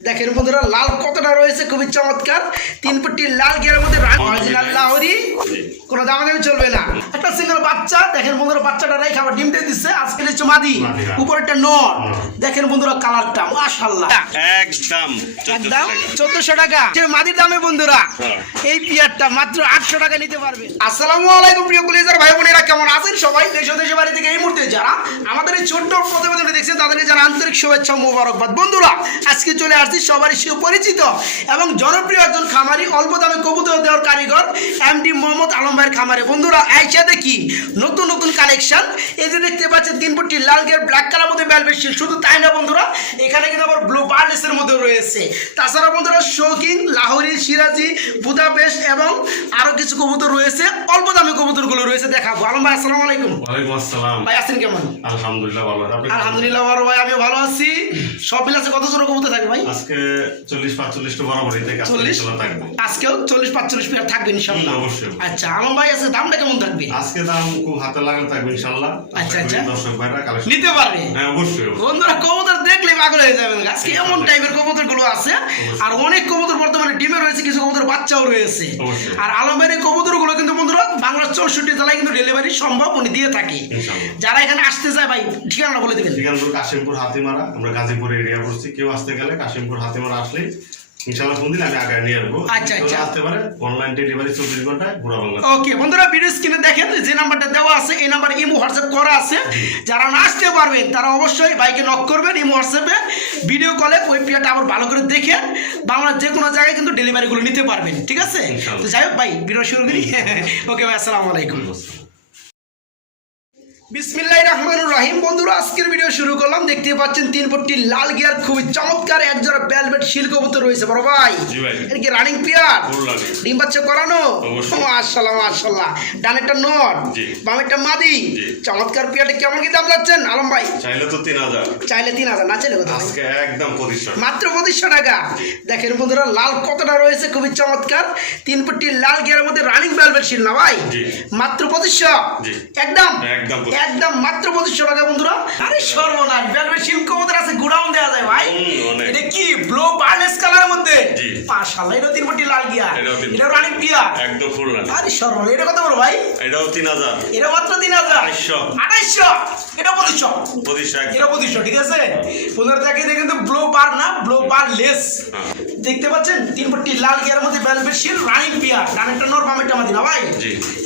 দেখেন বন্ধুরা লাল কতটা রয়েছে? খুবই চমৎকার। তিন ফুটি লাল গিয়ারের মধ্যে অরিজিনাল লাহরি কোনো দামা দামি চলবে না। একটা সিঙ্গেল বাচ্চা দেখেন বন্ধুরা বাচ্চাটা রাই খাবার ডিম দিয়ে দিচ্ছে। আজকে হচ্ছে মাদি হ্যাঁ। উপরেরটা নর। দেখেন বন্ধুরা কালারটা মাশাআল্লাহ। একদম একদম চোদ্দশো টাকা। যে মাদির দামে বন্ধুরা হ্যাঁ। এই পিয়ারটা মাত্র আটশো টাকা নিতে পারবে। আসসালামু আলাইকুম প্রিয় কলেজার ভাই বোনেরা কেমন আছেন সবাই? দেশ ও দেশের বাড়ি থেকে এই মুহূর্তে যারা আমাদের এই ছোট্ট প্রতিবেদনে দেখছেন তাদেরকে যারা আন্তরিক শুভেচ্ছা মোবারকবাদ। বন্ধুরা আজকে চলে আসছি সবারই সুপরিচিত এবং জনপ্রিয় একজন খামারি অল্প দামে কবুতর দেওয়ার কারিগর এমডি মোহাম্মদ আলম ভাইয়ের খামারে। বন্ধুরা আইসা দেখি নতুন নতুন কালেকশন এই যে দেখতে পাচ্ছেন তিন ফুটি লাল গিয়ার ব্ল্যাক কালার মধ্যে বেলভেট শিল। শুধু তাই না বন্ধুরা এখানে কিন্তু আবার ব্লু বার্ডেসের মধ্যে রয়েছে। তাছাড়া বন্ধুরা শৌকিং লাহোরি সিরাজি বুদাপেস্ট এবং আরও কিছু কবুতর রয়েছে। অল্প দামি কবুতরগুলো রয়েছে দেখাবো। আলম ভাই আসসালামু আলাইকুম। ওয়ালাইকুম আসসালাম। ভাই আছেন কেমন? আলহামদুলিল্লাহ ভালো আলহামদুলিল্লাহ বড় ভাই আমিও ভালো আছি। সব মিলে আছে কত জোর কবুতর থাকবে ভাই? আজকে চল্লিশ পাঁচচল্লিশ তো বরাবরই থেকে চল্লিশ? থাকবে। আজকেও চল্লিশ পাঁচচল্লিশ থাকবে ইনশাল্লাহ। অবশ্যই। আচ্ছা আলম ভাই আছে দামটা কেমন থাকবে? আজকে দাম খুব হাতে লাগলে থাকবে ইনশাল্লাহ। আচ্ছা, আচ্ছা। দর্শক ভাইরা কালেকশন নিতে পারবে? হ্যাঁ অবশ্যই। বন্ধুরা কবুতর দেখলে পাগল হয়ে যাবেন। আজকে এমন টাইপের কবুতরগুলো আছে আর অনেক কবুতর বর্তমানে ডিমে রয়েছে কিছু কবুতর বাচ্চাও রয়েছে। আর আলমের এই কবুতরগুলো কিন্তু বন্ধুরা বাংলার চৌষট্টি জেলায় কিন্তু ডেলিভারি সম্ভব উনি দিয়ে থাকে। যারা এখানে আসতে চায় ভাই ঠিকানা বলে দিবেন। ঠিকানপুর কাশিমপুর হাতিমারা। আমরা গাজীপুর এরিয়া করছি কেউ আসতে গেলে কাশিমপুর হাতিমারা আসলে ইনশাল্লাহ ফোন আমি আগে নিয়ে আসব। আচ্ছা, আচ্ছা। আসতে পারে অনলাইন ডেলিভারি চব্বিশ ঘন্টায় ঘোরা বাংলা ওকে বন্ধুরা ভিডিও স্ক্রিনে দেখেন যে নাম্বারটা দেওয়া আছে এই নাম্বারে ইমো হোয়াটসঅ্যাপ করা আছে। যারা না আসতে পারবেন তারা অবশ্যই বাইকে নক করবেন ইমো হোয়াটসঅ্যাপে ভিডিও কলে ওই আবার ভালো করে দেখেন। বাংলার যে কোনো জায়গায় কিন্তু ডেলিভারিগুলো নিতে পারবেন ঠিক আছে? তো যাই হোক ভাই ভিডিও শুরু করি। ওকে ভাই আসসালামু আলাইকুম। বিসমিল্লাহ রহমানুর রহিম। বন্ধুরা আজকের ভিডিও শুরু করলাম। দেখতে পাচ্ছেন তিন ফুটটি লাল গিয়ার খুবই চমৎকার এক জোড়া বেলভেট শিল কবুতর রয়েছে বড় ভাই। এটা কি রানিং লাগে ডিম বাচ্চা করানো। মাশাল্লাহ মাশাল্লাহ ডানেরটা নর জি। বামেরটা মাদি। চমৎকার পিয়াটা কেমন কি দাম যাচ্ছেন? আলম ভাই? চাইলে তো তিন হাজার। চাইলে তিন হাজার না চাইলে কত? একদম মাত্র পঁচিশশো টাকা। দেখেন বন্ধুরা লাল কতটা রয়েছে খুবই চমৎকার। তিন ফুটটি লাল গিয়ারের মধ্যে রানিং বেলভেট শিল না ভাই? জি। মাত্র পঁচিশশো। জি। একদম? একদম। একদম মাত্র পঁচিশশো টাকা বন্ধুরা। আরে সর্বনাশ বেলভেট শিল কবুতর আছে গুড়াউন দেওয়া যায় ভাই। এটা কি ব্লু বার্নেস কালারের মধ্যে। মাশাআল্লাহ এটা তিন ফুটটি লাল তিন- এটা রানিং পিয়ার একদম ফুল না আরে সর্বনাশ এটা কত বড় ভাই? এটাও তিন হাজার। এটা মাত্র তিন হাজার। আড়াইশো। আড়াইশো? এটা পঁচিশশো। পঁচিশশো এটা ঠিক আছে? পনেরো টাকা এটা কিন্তু ব্লো বার না ব্লো বার লেস। দেখতে পাচ্ছেন? তিন ফুটটি লাল গিয়ার মধ্যে বেলভেট শিল রানিং পিয়ার ডানেরটা নর বামেরটা মাদি না ভাই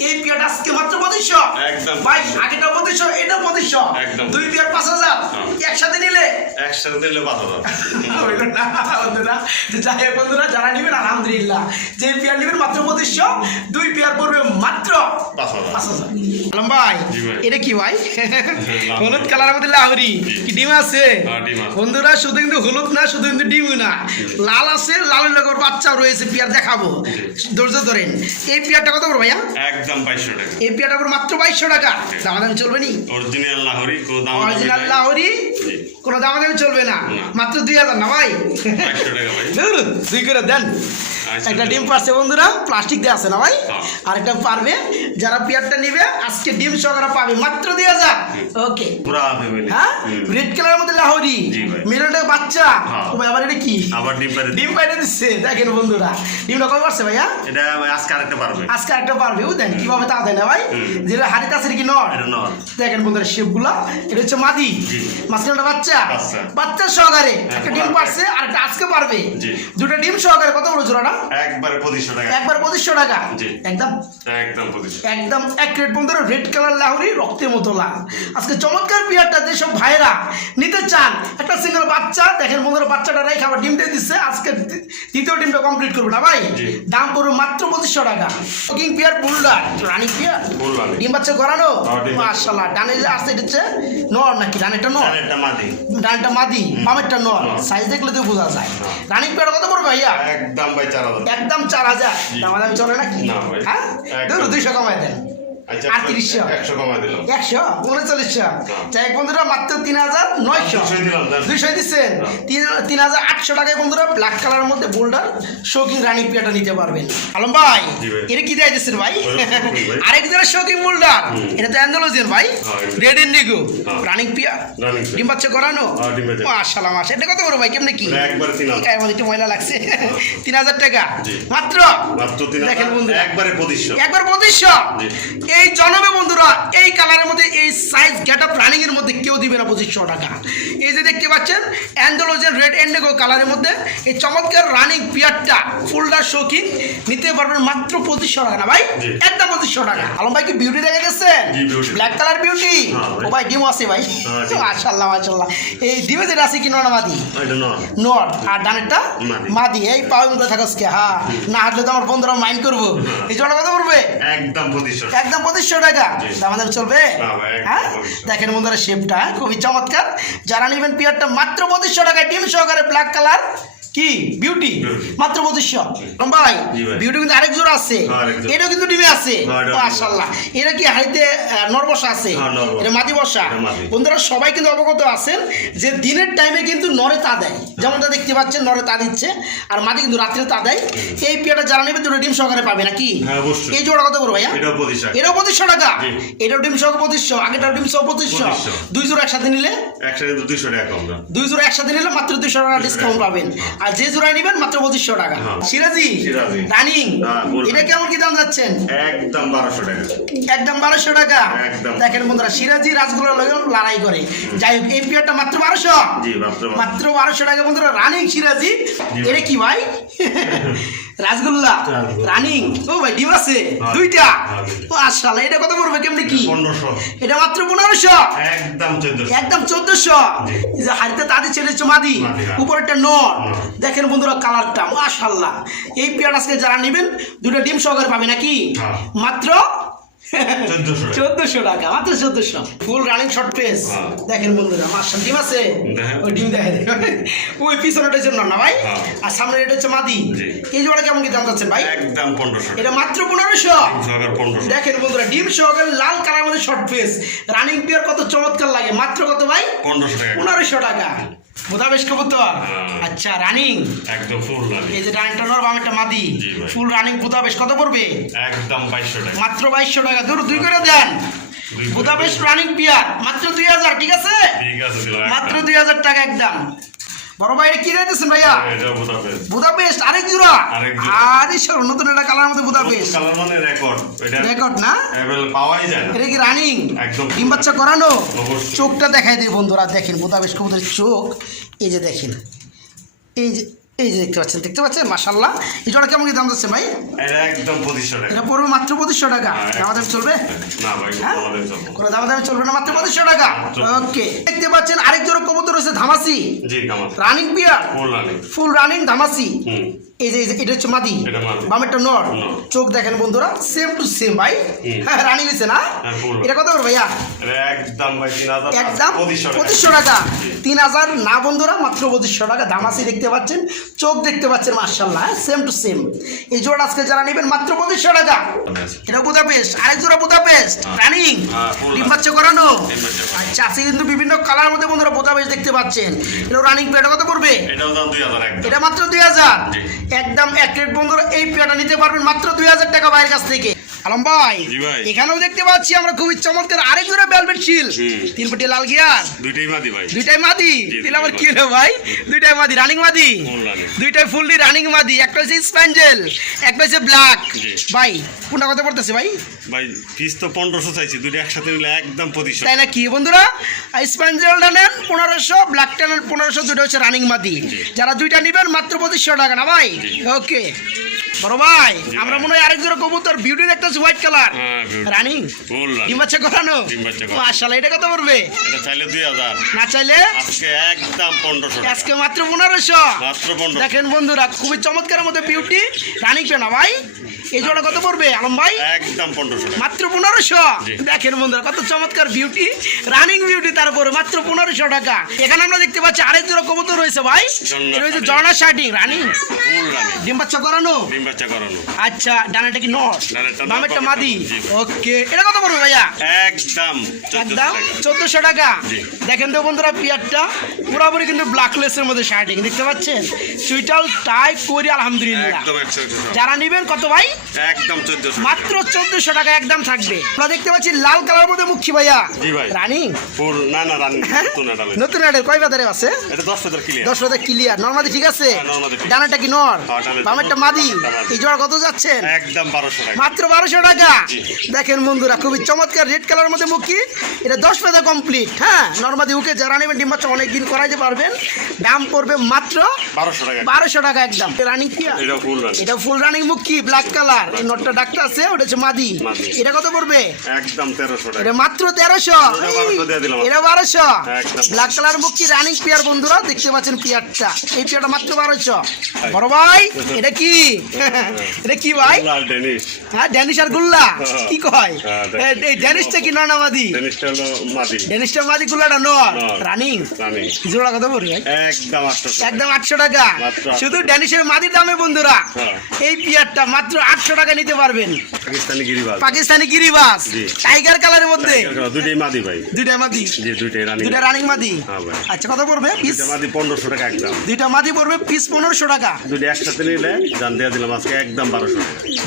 এই পিয়াটা আজকে মাত্র পঁচিশশো। একদম। ভাই আগেটা পঁচিশশো এটা পঁচিশশো। একদম। দুই পিয়ার পাঁচ হাজার। হ্যাঁ। একসাথে নিলে? একসাথে নিলে পাঁচ হাজার বন্ধুরা যাই হোক বন্ধুরা যারা নেবেন আলহামদুলিল্লাহ। যে পিয়ার নেবেন মাত্র পঁচিশশো। দুই পেয়ার পড়বে মাত্র পাঁচ হাজার। পাঁচ হাজার। আলম ভাই এটা কি ভাই? হলুদ কালারের মধ্যে লাহরি। কি ডিম আছে? ডিম আছে। বন্ধুরা শুধু কিন্তু হলুদ না শুধু কিন্তু ডিম না। লাল আছে লাল লগর বাচ্চাও রয়েছে পেয়ার দেখাবো। ধৈর্য ধরেন। এই পেয়ারটা কত করে ভাইয়া? একদম বাইশশো টাকা। এই পেয়ারটা পড়বে মাত্র বাইশশো টাকা। দাম দাম চলবে নি? অরিজিনাল লাহরি কোনো দাম অরিজিনাল লাহরি কোনো দাম দামি চলবে না। মাত্র দুই হাজার না ভাই? দুই করে দেন। একটা ডিম পারছে বন্ধুরা প্লাস্টিক দিয়ে আছে না ভাই? হ্যাঁ। আর একটা পারবে যারা পেয়ারটা নিবে আজকে ডিম সহকারে পাবে। মাত্র দুই হাজার। ওকে হ্যাঁ? রেড কালারের মধ্যে লাহরি। জি বাচ্চা। হ্যাঁ। ও আবার এটা কি? আবার ডিম পারে ডিম পাইতে দিচ্ছে। দেখেন বন্ধুরা ডিমটা কবে পারছে ভাইয়া? এটা আজকে আরেকটা পারবে। আজকে একটা পারবে বুঝলেন? কীভাবে তা দেয় না ভাই। যেটা হাড়িতে আছে কি নর? দেখেন বন্ধুরা শেপগুলা এটা হচ্ছে মাদি। মাঝখানটা বাচ্চা। বাচ্চা। সহকারে। হ্যাঁ, একটা ডিম পারছে আর একটা আজকে পারবে। দুটো ডিম সহকারে কত বড় জোড়াটা একবারে পঁচিশশো টাকা। একবার পঁচিশশো টাকা? জি। একদম। একদম পঁচিশশো। একদম এক রেট বন্ধুরা রেড কালার লাহুরি রক্তের মতো লাল। আজকে চমৎকার যেসব ভাইরা নিতে চান একটা সিঙ্গেল বাচ্চা দেখেন বন্ধুরা বাচ্চাটা রাই খাবার ডিম দিয়ে দিচ্ছে। আজকে দ্বিতীয় ডিমটা কমপ্লিট করবে না ভাই? দাম পড়বে মাত্র পঁচিশশো টাকা। কিং পিয়ার বুলডার রানি পিয়ার ফুল ডিম বাচ্চা করানো ডিম ডানে আসছে এটা হচ্ছে নর নাকি? ডানেরটা নর? একটা মাদি। ডানটা মাদি বামেরটা নর। সাইজ দেখলে তো বোঝা যায়। রানিং পিয়ার কত পড়বে ভাইয়া? একদম ভাই একদম চার হাজার। জি। দাম দামি চলে নাকি? হ্যাঁ? দুশো কমায় দেন। আটত্রিশশো। একশো কমাই দিলাম। একশো উনচল্লিশশো। যাই বন্ধুরা মাত্র তিন হাজার নয়শো। দুশোই দিলাম, দেন। দুইশো দিচ্ছেন। তিন তিন হাজার আটশো টাকায় বন্ধুরা ব্ল্যাক কালারের মধ্যে বোল্ডার শৌখিন রানিং পিয়াটা নিতে পারবেন। আলম ভাই এটা কি দেয় দিচ্ছেন ভাই? আরেক জনের শৌখিন বোল্ডার। এটা তো অ্যান্ডোলজিয়ান ভাই। হ্যাঁ, রেড ইন্ডিগো হ্যাঁ। রানিং পিয়া ডিম বাচ্চা করানো? হ্যাঁ, ডিম বাচ্চা। মাশাআল্লাহ মাশা এটা কত বড় ভাই? কেমনে কি? একবারে একটু ময়লা লাগছে। তিন হাজার টাকা। মাত্র? দেখেন হাজার একবারে পঁচিশশো। একবার পঁচিশশো। এই জনবে বন্ধুরা এই কালারের মধ্যে এই সাইজ গেট আপ রানিং এর মধ্যে কেউ দিবে না পঁচিশশো টাকা এই যে দেখতে পাচ্ছেন অ্যান্ডোলোজের রেড এন্ডেগো কালারের মধ্যে এই চমৎকার রানিং পিয়ারটা ফুলটা শৌখিন নিতে পারবেন মাত্র পঁচিশশো টাকা না ভাই। একদম পঁচিশশো টাকা। আলম ভাই কি বিউটি দেখে গেছেন? ব্ল্যাক কালার বিউটি হ্যাঁ। ও ভাই ডিম আছে ভাই। হ্যাঁ। মাশাল্লাহ মাশাল্লাহ এই ডিমে যেটা আছে কিনো না মাদি? নয় নর আর ডানেরটা? মাদি। এই পাওয়া মতো থাকস কে হ্যাঁ। না হাঁটলে তো আমার বন্ধুরা মাইন্ড করব। এই জন্য কথা পড়বে একদম পঁচিশশো একদম পঁচিশশো টাকা। আমাদের চলবে? হ্যাঁ? দেখেন বন্ধুরা শেপটা খুবই চমৎকার। যারা নেবেন পিয়ারটা মাত্র পঁচিশশো টাকায় ডিম সহকারে ব্ল্যাক কালার কি? বিউটি মাত্র পঁচিশশো। ভাই বিউটি কিন্তু আরেক জোড়া আছে। হ্যাঁ। এটাও কিন্তু ডিমে আছে। হ্যাঁ, মাশাল্লাহ এটা কি হাইতে নরবসা আছে? হ্যাঁ, এটা মাদি বসা। বন্ধুরা সবাই কিন্তু অবগত আছেন যে দিনের টাইমে কিন্তু নরে তা দেয়। যেমনটা দেখতে পাচ্ছেন নরে তা দিচ্ছে। আর মাদি কিন্তু রাত্রে তা দেয়। এই পিয়াটা যারা নেবে দুটো ডিম সহকারে পাবে নাকি? এই জোড়া কত করব ভাইয়া? এটাও পঁচিশশো। টাকা? এটাও ডিম সহ পঁচিশশো আগেটাও ডিম সহ পঁচিশশো। দুই জোড়া একসাথে নিলে? একসাথে দুইশো টাকা দুই জোড়া একসাথে নিলে মাত্র দুইশো টাকা ডিসকাউন্ট পাবেন। আর যে জোড়া নেবেন মাত্র পঁচিশশো টাকা। হ্যাঁ। সিরাজি। রানিং? এটা কেমন কি দাম যাচ্ছেন? একদম বারোশো টাকা। একদম বারোশো টাকা। দেখেন বন্ধুরা সিরাজি রাজগুলো লড়াই করে। যাই হোক এই পিয়ারটা মাত্র বারোশো। মাত্র বারোশো। টাকা বন্ধুরা রানিং সিরাজি। এটা কি ভাই? রাসগোল্লা। রানিং ও ভাই ডিম আছে। দুইটা ও আশালা এটা কত পড়বে কেমনি কি এটা মাত্র পনেরোশো একদম চোদ্দশো একদম চোদ্দশো জি। এই যে হাড়িতে তাদের ছেলে চমাদি। উপরেরটা নর নর। দেখেন বন্ধুরা কালারটা মাশাল্লাহ এই পেয়ার আজকে যারা নেবেন দুটো ডিম সহকারে পাবে নাকি হ্যাঁ। মাত্র চোদ্দশো টাকা। মাত্র চোদ্দশো। ফুল রানিং শর্ট পেস হ্যাঁ। দেখেন বন্ধুরা ডিম আছে। ওই ডিম দেখে ওই পিছনেটা না ভাই? হ্যাঁ। আর সামনে এটা হচ্ছে মাদি। এই জোড়া কেমন কি দাম যাচ্ছেন ভাই? একদম পনেরোশো এটা মাত্র পনেরোশো। দেখেন বন্ধুরা ডিম সহকারে লাল কালার মধ্যে শর্ট পেস রানিং পিয়ার কত চমৎকার লাগে। মাত্র কত ভাই? পনেরোশো টাকা। পনেরোশো টাকা। বোধা বেশ কবুতর হ্যাঁ। আচ্ছা রানিং একদম ফুল রানিং এই যে রানিংটা নর বাম একটা মাদি। ফুল রানিং বোধা বেশ কত পড়বে? একদম 2200 টাকা। মাত্র বাইশশো টাকা। দূর দুই করে দেন। বোধা বেশ রানিং পিয়ার মাত্র দুই হাজার ঠিক আছে? ঠিক আছে মাত্র দুই হাজার টাকা একদম। বড় ভাই কি দিতেছেন ভাইয়া? বুদা পেস্ট আরেক জোড়া? আরে সর নতুন একটা কালার মধ্যে বুদাপেস্ট। কালার মানে রেকর্ড। এটা রেকর্ড না? অ্যাভেলেবল পাওয়াই যায় না। এটা কি রানিং? একদম। ডিম বাচ্চা করানো? চোখটা দেখাই দিই বন্ধুরা দেখেন বুদাপেশ কবুতরের চোখ। এই যে দেখেন এই যে এই যে দেখতে পাচ্ছেন দেখতে পাচ্ছেন? মাসাল্লাহ এই জোড়া কেমন দাম যাচ্ছে ভাই? একদম পঁচিশশো টাকা। এটা পড়বে মাত্র পঁচিশশো টাকা। হ্যাঁ, দামাদামি চলবে? না ভাই হ্যাঁ? আমাদের চলবো চলবে না মাত্র পঁচিশশো টাকা। ওকে। দেখতে পাচ্ছেন আরেক জোড়া কবুতর রয়েছে ধামাসি। রানিং পিয়ার ফুল রানি ধামাসি। এই যে এই যে এটা হচ্ছে মাদি। বামেরটা নর। চোখ দেখেন বন্ধুরা সেম টু সেম ভাই। হ্যাঁ রানিং হয়েছে না? হ্যাঁ, এটা কত করে ভাইয়া একদম ভাই একদম পঁচিশশো টাকা। তিন হাজার না বন্ধুরা মাত্র পঁচিশশো টাকা। দামাসি দেখতে পাচ্ছেন চোখ দেখতে পাচ্ছেন মার্শাল্লাহ সেম টু সেম এই জোড়া আজকে যারা নেবেন মাত্র পঁচিশশো টাকা। এটা বুদাপেস্ট আরেক জোড়া বুদাপেস্ট রানিং হ্যাঁ, full ডিম। বাচ্চা করানো। আচ্ছা আছে কিন্তু বিভিন্ন কালার মধ্যে বন্ধুরা বুদাপেস্ট দেখতে পাচ্ছেন। এটা রানিং পেটা কত পড়বে? এটা মাত্র দুই হাজার। একদম এক প্লেট বন্ধুরা এই পেয়াটা নিতে পারবেন মাত্র দুই হাজার টাকা বাইরের কাছ থেকে। আলম ভাই। এখানেও দেখতে পাচ্ছি আমরা খুবই চমৎকার আরেক জোড়া বেলভেট শিল। তিন ফুটি লাল গিয়ার। দুইটাই মাদি ভাই। দুইটাই মাদি? তাহলে আবার কি হলো ভাই? দুইটাই মাদি রানিং মাদি? দুইটাই ফুললি রানিং মাদি। একটা হচ্ছে স্প্যাঞ্জেল একটা হচ্ছে ব্ল্যাক ভাই কোনটা কথা পড়তেছে ভাই? ভাই পিস তো পনেরোশো চাইছি। দুইটা একসাথে নিলে একদম পঁচিশশো তাই না কি বন্ধুরা স্প্যাঞ্জেলটা নেন পনেরোশো ব্ল্যাকটা নেন পনেরোশো দুটো হচ্ছে রানিং মাদি। যারা দুইটা নেবেন মাত্র পঁচিশশো টাকা না ভাই? ওকে বড় ভাই আমরা মনে হয় আরেক জোড়া কবুতর বিউটি দেখতেছি হোয়াইট কালার রানিং ডিম বাচ্চা করানো আসলে এটা কত পড়বে? এটা চাইলে দুই হাজার। না চাইলে? আজকে একদম আজকে মাত্র পনেরোশো। মাত্র পনেরো দেখেন বন্ধুরা খুবই চমৎকার মধ্যে বিউটি রানিং পেনা ভাই? এই জোড়া কত পড়বে আলম ভাই? একদম পনেরোশো মাত্র পনেরোশো? দেখেন বন্ধুরা কত চমৎকার বিউটি রানিং বিউটি তারপরে মাত্র পনেরোশো টাকা। এখানে আমরা দেখতে পাচ্ছি আরেক জোড়া কবুতর রয়েছে ভাই। শার্টিং। জর্না শার্টিং রানিং ডিম বাচ্চা করানো? ডিম বাচ্চা করানো। আচ্ছা ডানাটা কি নট? বামেরটা মাদি? ওকে এটা কত পড়বে ভাইয়া? একদম একদম টাকা। চোদ্দশো টাকা। দেখেন তো বন্ধুরা পিয়ারটা পুরোপুরি কিন্তু ব্ল্যাকলেসের মধ্যে শার্টিং দেখতে পাচ্ছেন? সুইটাল টাই করি আলহামদুলিল্লাহ। যারা নিবেন কত ভাই? একদম মাত্র চোদ্দশো টাকা একদম থাকবে। আমরা দেখতে পাচ্ছি লাল কালার মধ্যে মুখী ভাইয়া। জি ভাই। রানী? ফুল না না রানি হ্যাঁ? নতুন এটা নতুন আডের কয় বাজারে আছে? এটা ক্লিয়ার নর্মালি ঠিক আছে? হ্যাঁ। ডানাটা কি নর? হ্যাঁ, বামেরটা মাদি? বামেরটা এই জোড়া কত যাচ্ছেন? একদম বারোশো টাকা। মাত্র টাকা? দেখেন বন্ধুরা খুবই চমৎকার রেড কালার মধ্যে মুখী। এটা দশ পেজা কমপ্লিট হ্যাঁ? নর্মাদি উকে যারা নেবেন ডিম বাচ্চা অনেক দিন করাইতে পারবেন। দাম পড়বে মাত্র বারোশো টাকা। টাকা একদম। রানিং কি? এটা ফুল রানি। এটা ফুল রানিং মুখী ব্ল্যাক কালার এই নটটা ডাক্তার আছে ওটা হচ্ছে মাদি। মাদি। এটা কত পড়বে? একদম তেরোশো টাকা। এটা মাত্র তেরোশো। এটা 1200 দিয়ে দিলাম। এটা বারোশো। ব্ল্যাক কালার মুখী রানিং পেয়ার বন্ধুরা দেখতে পাচ্ছেন পেয়ারটা। এই পেয়ারটা মাত্র বারোশো। বড় ভাই এটা কি? এটা কি ভাই? ডেনিশ। হ্যাঁ ড্যানিশ আর গুল্লা? হ্যাঁ। কি কয়? হ্যাঁ, এই- ড্যানিশটা কি ননামাদি ডেনিশটা হলো মাদি। ড্যানিশটা মাদি গুল্লাটা নর। রানিং? রানি। জোড়া কত পড়বে একদম আটশো একদম আটশো টাকা। শুধু ড্যানিশের মাদির দামে বন্ধুরা। হ্যাঁ। এই পিয়ারটা মাত্র আটশো টাকা নিতে পারবেন। পাকিস্তানি গিরিবাস টাইগার কালারের মধ্যে। দুইটাই মাদি ভাই। দুইটা মাদি? জি দুইটাই রানি দুইটা রানিং মাদি? হ্যাঁ আচ্ছা কত পড়বে? পিস? মাদি টাকা একদম। দুইটা মাদি পড়বে পিস টাকা। দুইটা একসাথে নিলে জান দিয়ে দিলাম আজকে একদম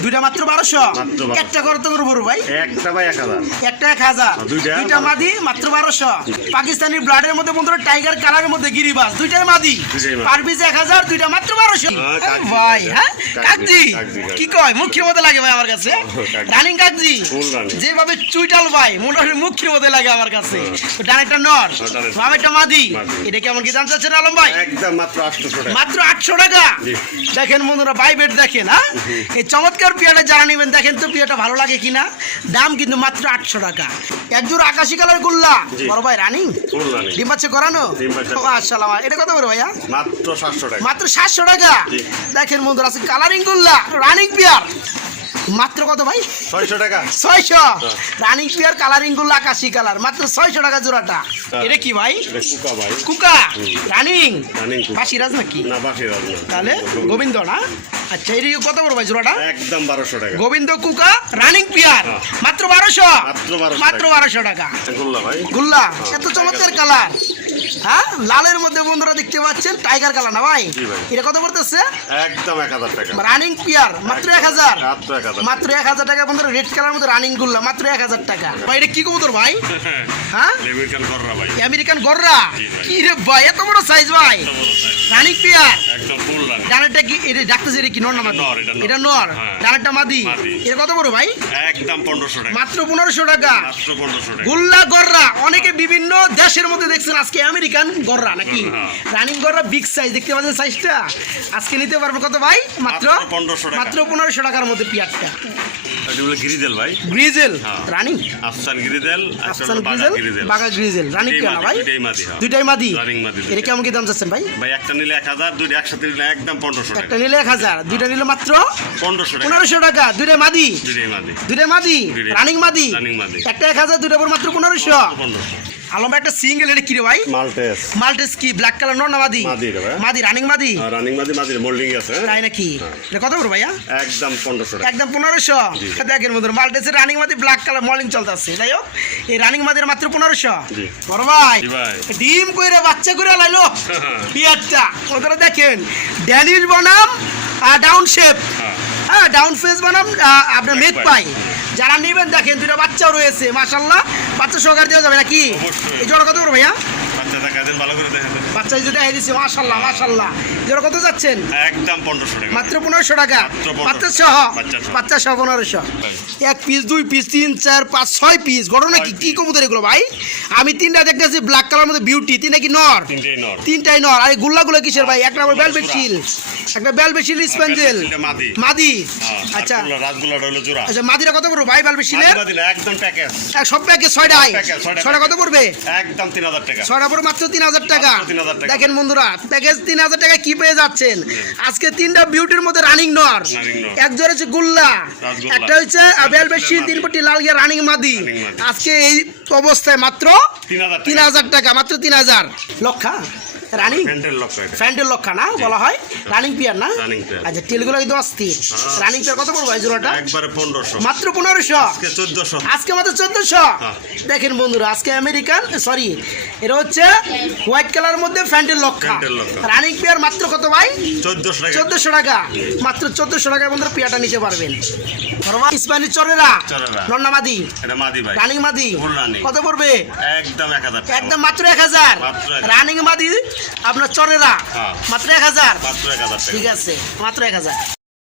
দুইটা মাত্র বারোশো? 1200 একটা কত করে পড়বে ভাই। একটা ভাই এক হাজার। একটা এক হাজার। আর দুইটা মাদি মাত্র পাকিস্তানি ব্লাডের মধ্যে বন্ধুরা টাইগার কালারের মধ্যে গিরিবাস দুইটাই মাদি। পার পিস এক হাজার দুইটা মাত্র বারোশো। হ্যাঁ, ভাই হ্যাঁ? কাকজি। কি কয় মুখির মতো লাগে ভাই আমার কাছে। রানিং কাকজি যেভাবে চুইটাল ভাই মোটামুটি মুখির মতো লাগে আমার কাছে। ডানেরটা নর বামেরটা মাদি। এটা কেমন কি দাম চাচ্ছেন আলম ভাই? একদম মাত্র আটশো টাকা। মাত্র আটশো টাকা? দেখেন বন্ধুরা বেড দেখেন হ্যাঁ? এই চমৎকার পিয়াটা যারা নেবেন দেখেন তো পিয়াটা ভালো লাগে কিনা। দাম কিন্তু মাত্র আটশো টাকা। একজোড় আকাশি কালার গুল্লা। বড় ভাই রানিং? ডিম বাচ্চা করানো? ডিম এটা কত করে ভাইয়া? মাত্র সাতশো টাকা। মাত্র সাতশো টাকা? দেখেন বন্ধুরা আছে কালারিং গুল্লা রানিং পিয়ার। মাত্র কত ভাই? ছয়শো টাকা। ছয়শো? রানিং পিয়ার কালারিং গুল্লা আকাশি কালার মাত্র ছয়শো টাকা জোড়াটা। হ্যাঁ। এটা কি ভাই? কুকা ভাই। কুকা? রানিং বাসিরাজ নাকি? না বাসির রাজ না। তাহলে গোবিন্দ। না? আচ্ছা এটি কত বড় ভাই জোড়াটা? একদম বারোশো টাকা। গোবিন্দ কুকা রানিং পিয়ার হ্যাঁ। মাত্র বারোশো? মাত্র 1200 মাত্র টাকা। বারোশো টাকা। গুল্লা ভাই। গুল্লা? হ্যাঁ, এত চমৎকার কালার হ্যাঁ লালের মধ্যে বন্ধুরা দেখতে পাচ্ছেন টাইগার কালার না ভাই? এটা কত পড়তেছে? একদম এক হাজার টাকা। রানিং পিয়ার মাত্র এক হাজার। মাত্র এক হাজার। টাকা বন্ধুরা রেড কালার মধ্যে রানিং গুল্লা মাত্র এক হাজার টাকা। ভাই এটা কি কবুতর ভাই? হ্যাঁ? আমেরিকান গররা কি রে ভাই এত বড় সাইজ ভাই। রানিং পিয়ার ডানেরটা কি এটা ডাকতেছে এটা কি নর না এটা নর। এটা হ্যাঁ। ডানেরটা মাদি। এটা কত বড় ভাই? একদম পনেরোশো টাকা। মাত্র পনেরোশো টাকা। মাত্র পনেরোশো টাকা। গুল্লা গররা অনেকে বিভিন্ন দেশের মধ্যে দেখছেন আজকে আমেরিকান গররা নাকি? হ্যাঁ। রানিং গররা বিগ সাইজ দেখতে পাচ্ছেন সাইজটা আজকে নিতে পারব কত ভাই? মাত্র? মাত্র 1500 টাকা। মাত্র পনেরোশো টাকার মধ্যে পিয়ারটা গিরিদেল ভাই। গ্রিজেল হ্যাঁ। রানিং আফসান একটা আফসান গ্রিজেল বাগা গ্রিজেল রানিং কেন ভাই? দুইটাই মাদি, হ্যাঁ। এটা কেমন কি দাম চাচ্ছেন ভাই? ভাই একটা নিলে এক হাজার দুইটা একসাথে নিলে একদম পনেরোশো একটা নিলে এক হাজার দুইটা নিলে মাত্র পনেরোশো পনেরোশো টাকা দুইটাই মাদি। দুইটাই মাদি? দুইটাই মাদি। রানিং মাদি। একটা এক হাজার দুইটা পর মাত্র পনেরোশো। পনেরোশো। আলম ভাই একটা সিঙ্গেল এটা কিরে ভাই? মাল্টেস। মাল্টেস কি? ব্ল্যাক কালার নর না মাদি? মাদি রে রানিং মাদি রানিং মাদি? মাদি মোল্ডিং আছে হ্যাঁ? তাই নাকি? এটা কত বড় ভাইয়া? একদম পনেরোশো টাকা। একদম পনেরোশো? জি। দেখেন বন্ধুরা মাল্টেসের রানিং মাদি ব্ল্যাক কালার মর্নিং চলতেছে। যাই হোক এই রানিং মাদির মাত্র পনেরোশো। জি। বড় ভাই ডিম কইরে বাচ্চা করে লাইলো। পিয়ারটা ওদের দেখেন ড্যানিশ বনাম ডাউন শেপ হ্যাঁ। হ্যাঁ ডাউন ফেস বানাম আপনার মেঘ পাই। যারা নেবেন দেখেন দুটা বাচ্চাও রয়েছে মাসাল্লাহ বাচ্চা সহকার দেওয়া যাবে নাকি? এই জন্য কত ভাইয়া? দেন ভালো করে দেখা দেন বাচ্চা যেটা মাশাল্লাহ মাশাল্লাহ। জোড়া কত যাচ্ছেন? একদম পনেরোশো টাকা। মাত্র পনেরোশো টাকা? মাত্র 1500 বাচ্চা সহ বাচ্চা সহ। বাচ্চা সহ পনেরোশো। ভাই। এক পিস দুই পিস তিন চার পাঁচ ছয় পিস ঘটনা কি? ছয় কি কবুতর এগুলো ভাই? আমি তিনটা দেখতেছি ব্ল্যাক কালার মধ্যে বিউটি তিনটা কি নর? তিনটেই নর। তিনটাই নর। আর গুল্লাগুলো কিসের ভাই? এক নম্বর বেল বেশিল একটা বেল বেশিল স্পেঞ্জেল মাদি। মাদি? হ্যাঁ, আচ্ছা। আচ্ছা হলো জোড়া আচ্ছা মাদিরা কত পড়বে ভাই বেল বেশিলের মাদি মাদি না, একদম প্যাকেজ সব প্যাকে ছয়টাই প্যাকেজ, ছয়টা ছয়টা কত পড়বে? একদম তিন হাজার টাকা। ছয়টা পড়বে মাত্র তিন হাজার টাকা। মাত্র 3000 হাজার টাকা। দেখেন বন্ধুরা প্যাকেজ তিন হাজার টাকা কি পেয়ে যাচ্ছেন? আজকে তিনটা বিউটির মধ্যে রানিং নর। একজন এক জোড়া হচ্ছে গুল্লা। একটা হচ্ছে বেল বেশি তিন পটি লাল গিয়া রানিং মাদি। আজকে এই অবস্থায় মাত্র তিন হাজার টাকা মাত্র তিন হাজার। লক্ষা রানিং? ফ্যান্টের লক্ষা না বলা হয়? রানিং পিয়ার না? আচ্ছা টেলগুলো কিন্তু অস্থির। হ্যাঁ। রানিং পিয়ার কত পড়ব এই জোড়াটা? মাত্র পনেরোশো? আজকে মাত্র চোদ্দশো? হ্যাঁ। দেখেন বন্ধুরা আজকে আমেরিকান সরি এটা হচ্ছে হোয়াইট কালার মধ্যে ফ্যান্টের লক্ষা। রানিং পেয়ার মাত্র কত ভাই? চোদ্দশো টাকা। মাত্র চোদ্দশো টাকায় বন্ধুরা পেয়ারটা নিতে পারবেন। ধরবা চরেরা। নন্নামাদি মাদি। রানিং মাদি। কত পড়বে? একদম টাকা। একদম মাত্র এক হাজার। রানিং মাদি আপনার চরেরা? হ্যাঁ। মাত্র এক হাজার? ঠিক আছে মাত্র এক হাজার।